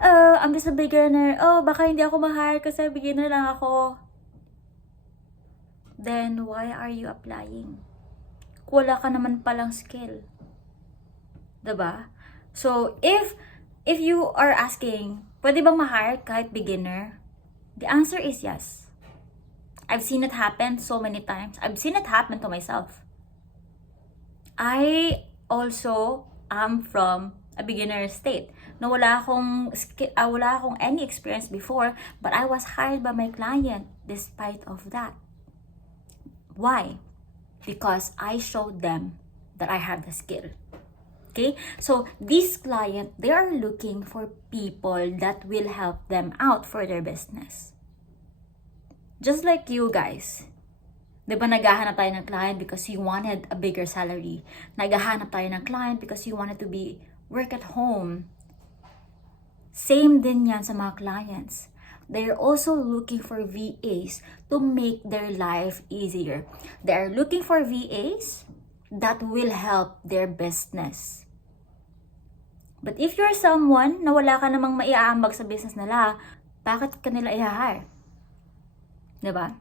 Oh, I'm just a beginner. Oh, baka hindi ako ma-hire kasi beginner lang ako. Then, why are you applying? Wala ka naman palang skill. Diba? So, if you are asking, pwede bang ma-hire kahit beginner? The answer is yes. I've seen it happen so many times. I've seen it happen to myself. I also am from a beginner state. No, wala akong any experience before, but I was hired by my client despite of that. Why? Because I showed them that I have the skill. Okay? So, this client, they are looking for people that will help them out for their business. Just like you guys. Di ba naghahanap tayo ng client because you wanted a bigger salary? Naghahanap tayo ng client because you wanted to work at home. Same din yan sa mga clients. They're also looking for VAs to make their life easier. They're looking for VAs that will help their business. But if you're someone na wala ka namang maiaambag sa business nila, bakit ka nila i-hire? Diba?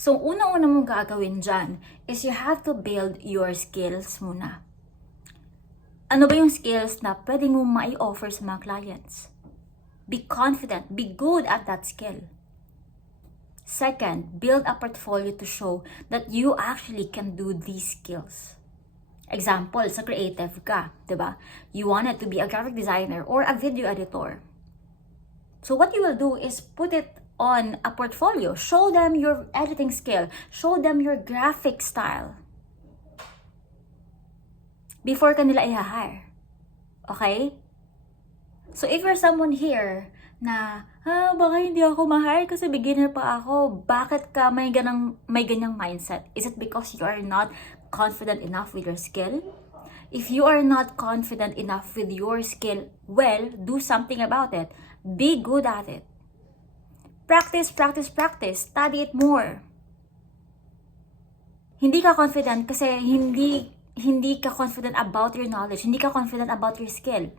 So, una-una mong gagawin dyan is you have to build your skills muna. Ano ba yung skills na pwede mo mai-offer sa mga clients? Be confident, be good at that skill. Second, build a portfolio to show that you actually can do these skills. Example, sa creative ka, diba? You wanted to be a graphic designer or a video editor. So what you will do is put it on a portfolio. Show them your editing skill. Show them your graphic style. Before ka nila i-hire. Okay? So if you're someone here na, baka hindi ako ma-hire kasi beginner pa ako, bakit ka may ganyang mindset? Is it because you are not confident enough with your skill? If you are not confident enough with your skill, well, do something about it. Be good at it. Practice, practice, practice. Study it more. Hindi ka confident kasi hindi ka confident about your knowledge. Hindi ka confident about your skill.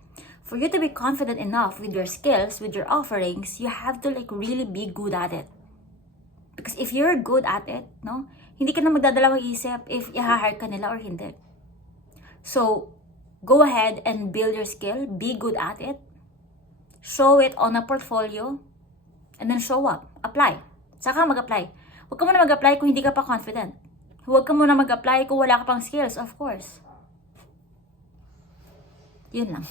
For you to be confident enough with your skills, with your offerings, you have to really be good at it. Because if you're good at it, no, hindi ka na magdadalawang isip if i-hire ka nila or hindi. So, go ahead and build your skill. Be good at it. Show it on a portfolio. And then show up. Apply. Saka mag-apply. Huwag ka muna mag-apply kung hindi ka pa confident. Huwag ka muna mag-apply kung wala ka pang skills, of course. Yun lang.